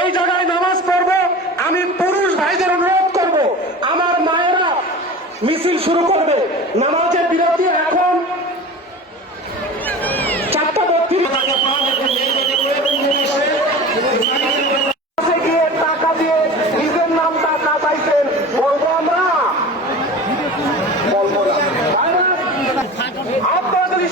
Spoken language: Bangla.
এই জায়গায় নামাজ পড়বো, আমি পুরুষ ভাইদের অনুরোধ করব, আমার মায়েরা মিছিল শুরু করবে। নামাজের বিরতি এখন 4:32 গিয়ে টাকা দিয়ে নিজের নামটা কাটাইছেন, বলবো আমরা? বলবো না। আপনারা যদি